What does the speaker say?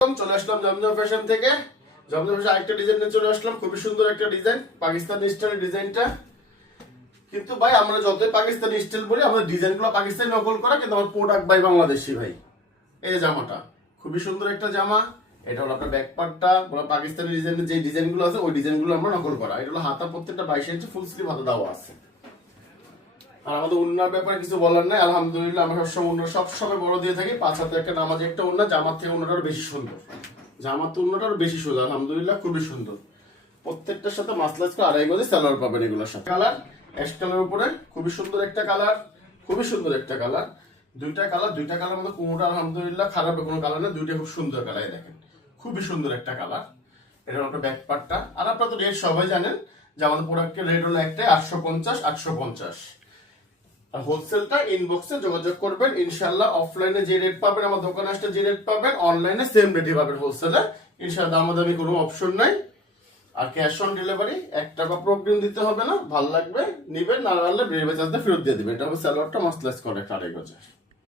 চলে আসলাম জমজম ফ্যাশন থেকে। জমজম ফ্যাশন আরেকটা ডিজাইন নিয়ে চলে আসলাম, খুবই সুন্দর একটা ডিজাইন, পাকিস্তানি স্টাইলের ডিজাইনটা। কিন্তু ভাই আমরা যতই পাকিস্তানি স্টাইল বলি, আমাদের ডিজাইনগুলো পাকিস্তানি নকল করা, কিন্তু আমার প্রোডাক্ট ভাই বাংলাদেশি ভাই। এই যে জামাটা খুবই সুন্দর একটা জামা। এটা হলো আপনার ব্যাক পার্টটা, পাকিস্তানি ডিজাইনের যে ডিজাইনগুলো আছে ওই ডিজাইনগুলো আমরা নকল করা। এটা হলো হাতা, প্রত্যেকটা 22 ইঞ্চি ফুল স্লিভ হাতা দেওয়া আছে। আর আমাদের উন্নার ব্যাপারে কিছু বলার নাই, আলহামদুলিল্লাহ আমরা সবসময় উন্না সবসময় বড় দিয়ে থাকি। 5 হাতে একটা নামাজ একটা উন্না, জামার থেকে উন্নাটা বেশি সুন্দর, জামার তো উন্নাটা বেশি সুন্দর, আলহামদুলিল্লাহ খুবই সুন্দর। প্রত্যেকটার সাথে মাসলাস করে 2.5 গজ সালোয়ার পাবেন এগুলোর সাথে। কালার অ্যাশ কালার উপরে খুবই সুন্দর একটা কালার, খুবই সুন্দর একটা কালার। দুইটা কালার মধ্যে কোনোটা আলহামদুলিল্লাহ খারাপ কোনো কালার না, দুইটা খুব সুন্দর কালার। দেখেন খুবই সুন্দর একটা কালার। এটা একটা ব্যাক পার্টটা। আর আপনারা তো রেট সবাই জানেন যে আমাদের প্রোডাক্টের রেট হলো একটাই 850। আর হোলসেলটা ইনবক্সে যোগাযোগ করবেন ইনশাআল্লাহ। অফলাইনে যে রেট পাবেন, আমার দোকানে আসলে যে রেট পাবেন, অনলাইনে সেম রেটই পাবেন হোলসেলে ইনশাআল্লাহ। দামাদামি কোনো অপশন নাই। আর ক্যাশ অন ডেলিভারি, 1 টাকা প্রোগ্রাম দিতে হবে না। ভালো লাগবে নিবেন, না লাগলে ডেলিভারি চার্জটা ফেরত দিয়ে দিবেন। এটা হবে সালোয়ারটা মাসলাস করে 2.5 গজের।